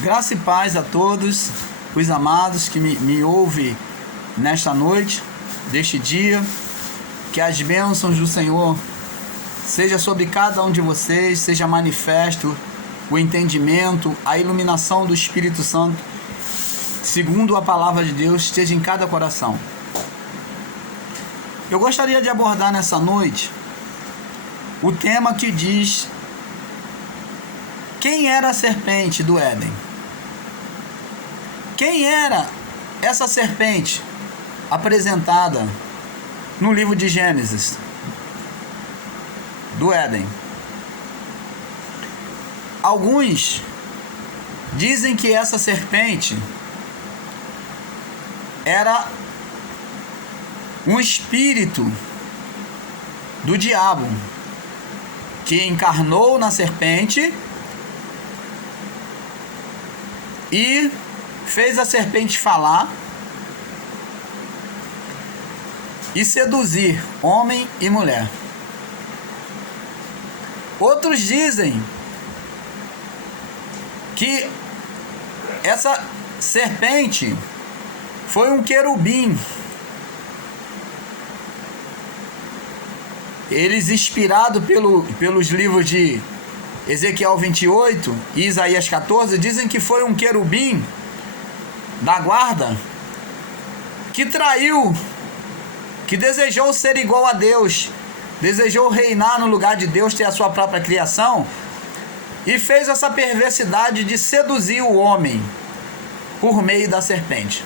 Graça e paz a todos os amados que me ouvem nesta noite, deste dia. Que as bênçãos do Senhor seja sobre cada um de vocês, seja manifesto o entendimento, a iluminação do Espírito Santo, segundo a palavra de Deus, esteja em cada coração. Eu gostaria de abordar nessa noite o tema que diz: quem era a serpente do Éden? Quem era essa serpente apresentada no livro de Gênesis, do Éden? Alguns dizem que essa serpente era um espírito do diabo que encarnou na serpente e fez a serpente falar e seduzir homem e mulher. Outros dizem que essa serpente foi um querubim. Eles, inspirados pelos livros de Ezequiel 28 e Isaías 14, dizem que foi um querubim da guarda que traiu, que desejou ser igual a Deus, desejou reinar no lugar de Deus, ter a sua própria criação, e fez essa perversidade de seduzir o homem por meio da serpente.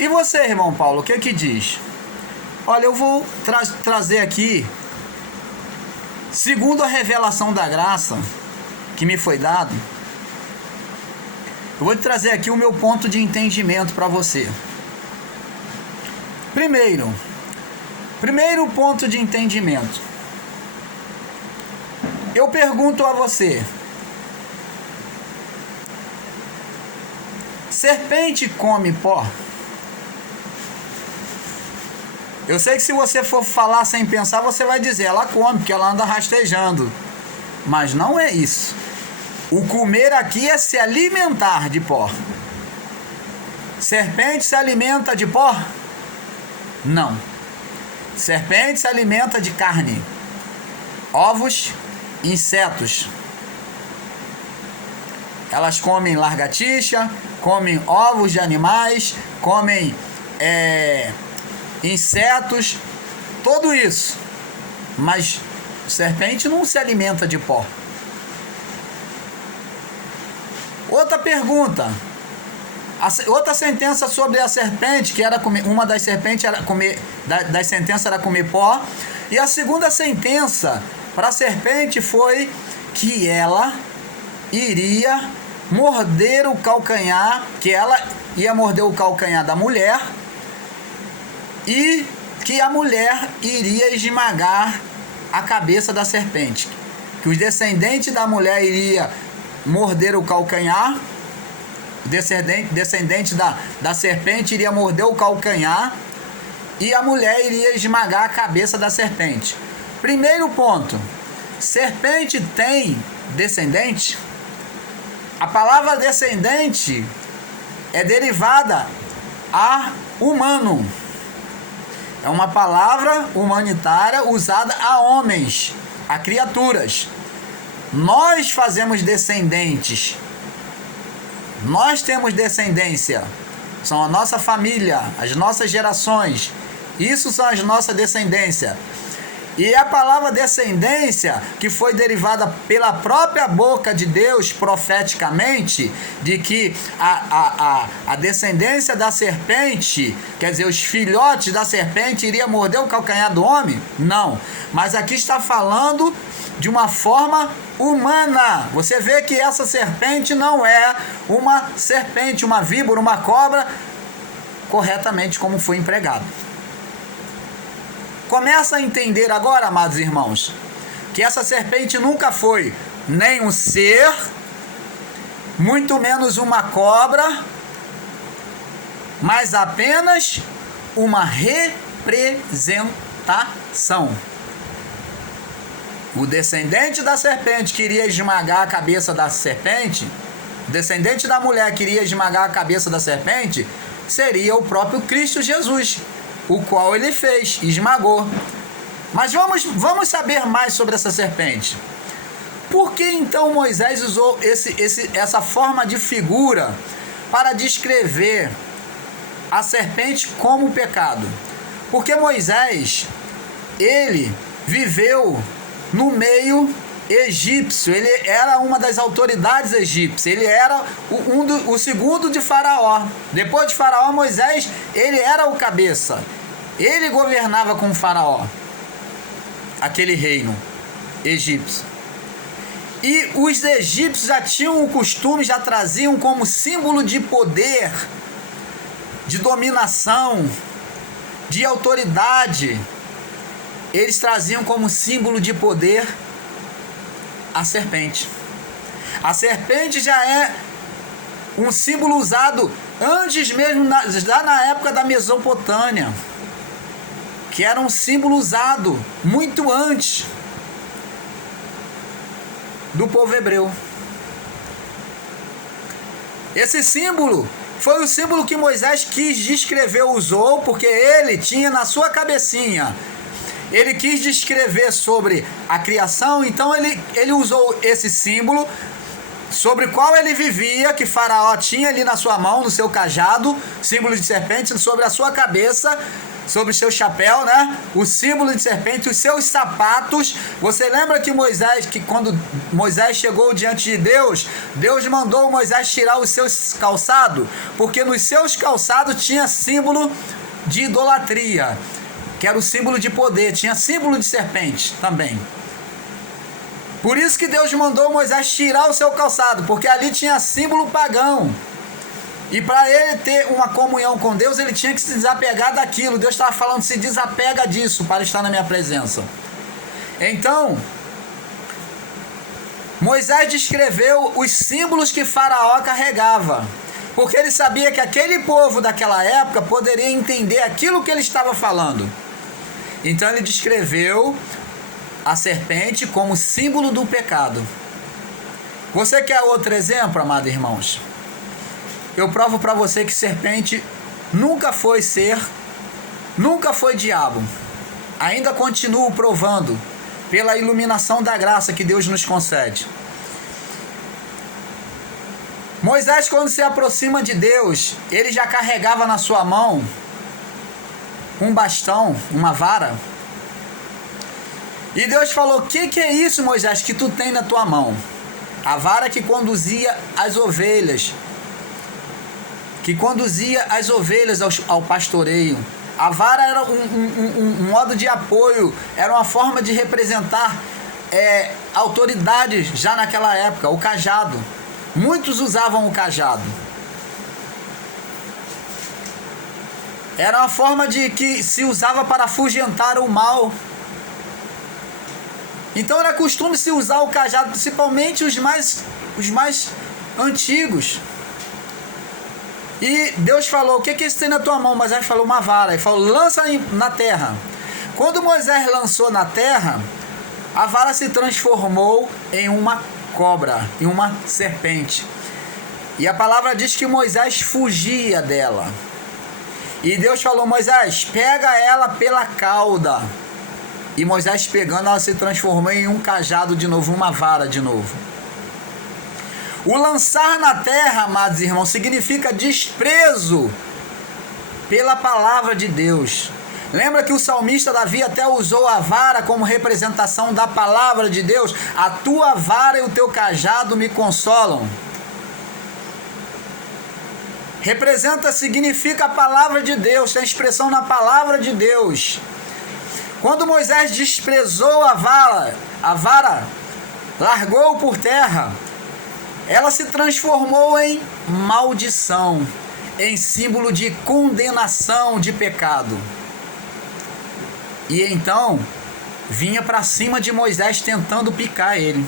E você, irmão Paulo, o que diz? Olha, eu vou trazer aqui, segundo a revelação da graça que me foi dado, eu vou trazer aqui o meu ponto de entendimento para você. Primeiro ponto de entendimento. Eu pergunto a você: serpente come pó? Eu sei que se você for falar sem pensar, você vai dizer, ela come, porque ela anda rastejando. Mas não é isso. O comer aqui é se alimentar de pó. Serpente se alimenta de pó? Não. Serpente se alimenta de carne, ovos, insetos. Elas comem lagartixa, comem ovos de animais, comem insetos, tudo isso. Mas serpente não se alimenta de pó. Outra pergunta. Outra sentença sobre a serpente, que era comer, uma das serpentes era comer, das sentenças era comer pó. E a segunda sentença para a serpente foi que ela iria morder o calcanhar, que ela ia morder o calcanhar da mulher, e que a mulher iria esmagar a cabeça da serpente, que os descendentes da mulher iria morder o calcanhar, descendente da serpente iria morder o calcanhar, e a mulher iria esmagar a cabeça da serpente. Primeiro ponto: serpente tem descendente? A palavra descendente é derivada a humano. É uma palavra humanitária usada a homens, a criaturas. Nós fazemos descendentes. Nós temos descendência. São a nossa família, as nossas gerações. Isso são as nossas descendências. E a palavra descendência, que foi derivada pela própria boca de Deus profeticamente, de que a descendência da serpente, quer dizer, os filhotes da serpente iria morder o calcanhar do homem? Não. Mas aqui está falando de uma forma humana. Você vê que essa serpente não é uma serpente, uma víbora, uma cobra, corretamente como foi empregado. Começa a entender agora, amados irmãos, que essa serpente nunca foi nem um ser, muito menos uma cobra, mas apenas uma representação. o descendente da serpente que iria esmagar a cabeça da serpente, o descendente da mulher que iria esmagar a cabeça da serpente, seria o próprio Cristo Jesus, o qual ele fez, esmagou. Mas vamos saber mais sobre essa serpente. Por que então Moisés usou essa forma de figura para descrever a serpente como pecado? Porque Moisés, ele viveu no meio egípcio, ele era uma das autoridades egípcias, ele era o segundo de Faraó. Depois de Faraó, Moisés, ele era o cabeça, ele governava com Faraó, aquele reino egípcio. E os egípcios já tinham o costume, já traziam como símbolo de poder, de dominação, de autoridade, eles traziam como símbolo de poder a serpente. A serpente já é um símbolo usado antes mesmo, já na época da Mesopotâmia, que era um símbolo usado muito antes do povo hebreu. Esse símbolo foi o símbolo que Moisés quis descrever, usou, porque ele tinha na sua cabecinha, ele quis descrever sobre a criação, então ele usou esse símbolo sobre qual ele vivia, que Faraó tinha ali na sua mão, no seu cajado, símbolo de serpente, sobre a sua cabeça, sobre o seu chapéu, né? O símbolo de serpente, os seus sapatos. Você lembra que quando Moisés chegou diante de Deus, Deus mandou Moisés tirar os seus calçados, porque nos seus calçados tinha símbolo de idolatria, que era o símbolo de poder, tinha símbolo de serpente também. Por isso que Deus mandou Moisés tirar o seu calçado, porque ali tinha símbolo pagão. E para ele ter uma comunhão com Deus, ele tinha que se desapegar daquilo. Deus estava falando, se desapega disso para estar na minha presença. Então, Moisés descreveu os símbolos que Faraó carregava, porque ele sabia que aquele povo daquela época poderia entender aquilo que ele estava falando. Então ele descreveu a serpente como símbolo do pecado. Você quer outro exemplo, amados irmãos? Eu provo para você que serpente nunca foi diabo. Ainda continuo provando pela iluminação da graça que Deus nos concede. Moisés, quando se aproxima de Deus, ele já carregava na sua mão um bastão, uma vara. E Deus falou: que é isso, Moisés, que tu tem na tua mão? A vara que conduzia as ovelhas, ao pastoreio. A vara era um modo de apoio, era uma forma de representar autoridade já naquela época. O cajado, muitos usavam o cajado. Era uma forma de que se usava para afugentar o mal. Então era costume se usar o cajado, principalmente os mais antigos. E Deus falou: o que é isso que tem na tua mão? Moisés falou: uma vara. Ele falou: lança na terra. Quando Moisés lançou na terra, a vara se transformou em uma cobra, em uma serpente. E a palavra diz que Moisés fugia dela. E Deus falou: Moisés, pega ela pela cauda. E Moisés pegando, ela se transformou em um cajado de novo, uma vara de novo. O lançar na terra, amados irmãos, significa desprezo pela palavra de Deus. Lembra que o salmista Davi até usou a vara como representação da palavra de Deus? A tua vara e o teu cajado me consolam. Significa a palavra de Deus, tem expressão na palavra de Deus. Quando Moisés desprezou a vara, largou por terra, ela se transformou em maldição, em símbolo de condenação de pecado. E então vinha para cima de Moisés tentando picar ele.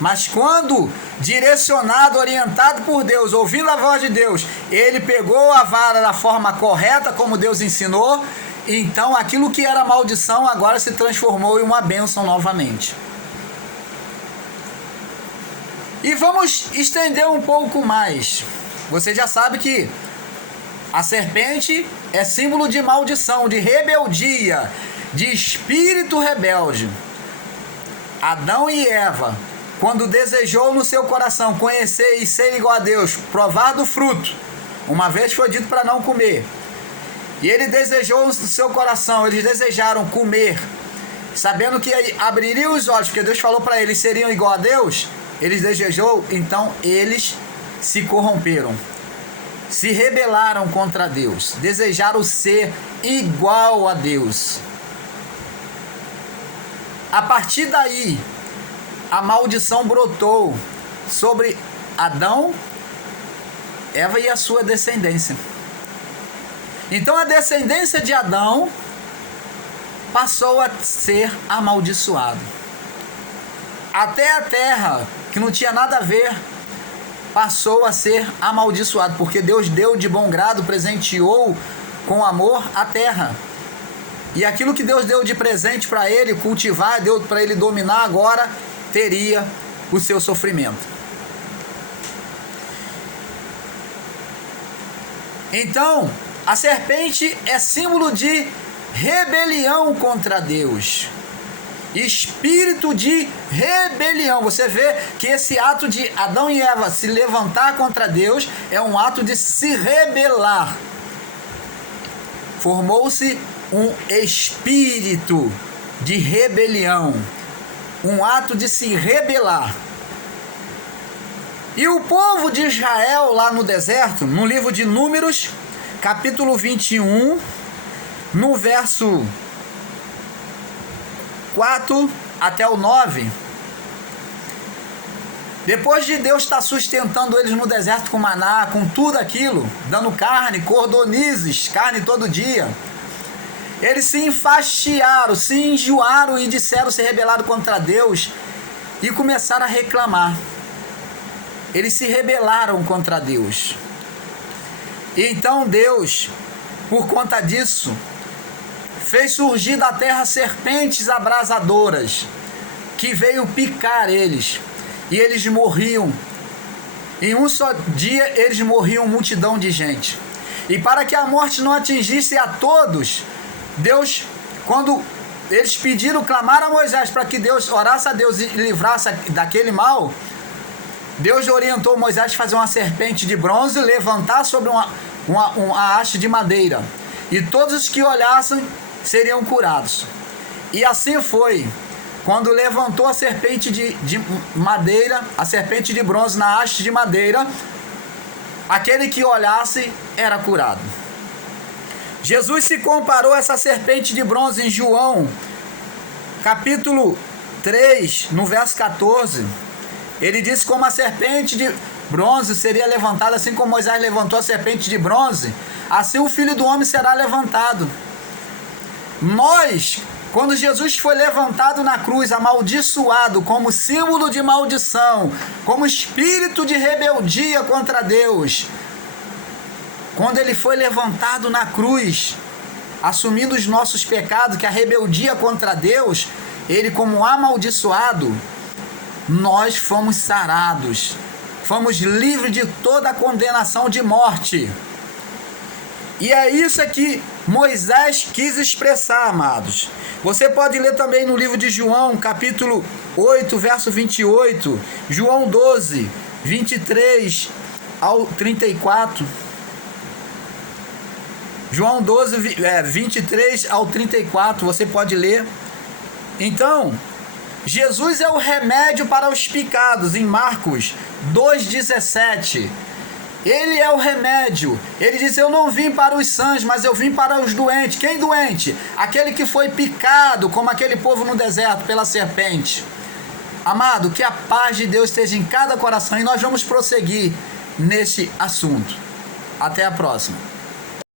Mas quando direcionado, orientado por Deus, ouvindo a voz de Deus, ele pegou a vara da forma correta, como Deus ensinou, Então aquilo que era maldição agora se transformou em uma bênção novamente. E vamos estender um pouco mais. Você já sabe que a serpente é símbolo de maldição, de rebeldia, de espírito rebelde. Adão e Eva, quando desejou no seu coração conhecer e ser igual a Deus, provar do fruto, uma vez foi dito para não comer, e ele desejou no seu coração, eles desejaram comer, sabendo que abririam os olhos, porque Deus falou para eles seriam igual a Deus, eles desejou, então eles se corromperam, se rebelaram contra Deus, desejaram ser igual a Deus. A partir daí, a maldição brotou sobre Adão, Eva e a sua descendência. Então a descendência de Adão passou a ser amaldiçoada. Até a terra, que não tinha nada a ver, passou a ser amaldiçoado, porque Deus deu de bom grado, presenteou com amor a terra. E aquilo que Deus deu de presente para ele cultivar, deu para ele dominar, agora teria o seu sofrimento. Então, a serpente é símbolo de rebelião contra Deus. Espírito de rebelião. Você vê que esse ato de Adão e Eva se levantar contra Deus é um ato de se rebelar. Formou-se um espírito de rebelião, um ato de se rebelar. E o povo de Israel lá no deserto, no livro de Números, capítulo 21, no verso 4 até o 9, depois de Deus estar sustentando eles no deserto com maná, com tudo aquilo, dando carne, cordonizes, carne todo dia, eles se enfastiaram, se enjoaram e disseram, se rebelaram contra Deus e começaram a reclamar. Eles se rebelaram contra Deus. E então Deus, por conta disso, fez surgir da terra serpentes abrasadoras, que veio picar eles, e eles morriam. Em um só dia eles morriam multidão de gente. E para que a morte não atingisse a todos, Deus, quando eles pediram, clamaram a Moisés para que Deus orasse a Deus e livrasse daquele mal, Deus orientou Moisés a fazer uma serpente de bronze, levantar sobre uma haste de madeira, e todos os que olhassem seriam curados. E assim foi. Quando levantou a serpente de madeira, a serpente de bronze na haste de madeira, aquele que olhasse era curado. Jesus se comparou a essa serpente de bronze em João, capítulo 3, no verso 14. Ele disse como a serpente de bronze seria levantada, assim como Moisés levantou a serpente de bronze, assim o Filho do Homem será levantado. Nós, quando Jesus foi levantado na cruz, amaldiçoado como símbolo de maldição, como espírito de rebeldia contra Deus, quando ele foi levantado na cruz, assumindo os nossos pecados, que é a rebeldia contra Deus, ele como amaldiçoado, nós fomos sarados, fomos livres de toda a condenação de morte. E é isso que Moisés quis expressar, amados. Você pode ler também no livro de João, capítulo 8, verso 28, João 12, 23 ao 34. João 12, 23 ao 34, você pode ler. Então, Jesus é o remédio para os pecados, em Marcos 2,17. Ele é o remédio. Ele diz, eu não vim para os sãos, mas eu vim para os doentes. Quem doente? Aquele que foi picado, como aquele povo no deserto, pela serpente. Amado, que a paz de Deus esteja em cada coração, e nós vamos prosseguir nesse assunto. Até a próxima.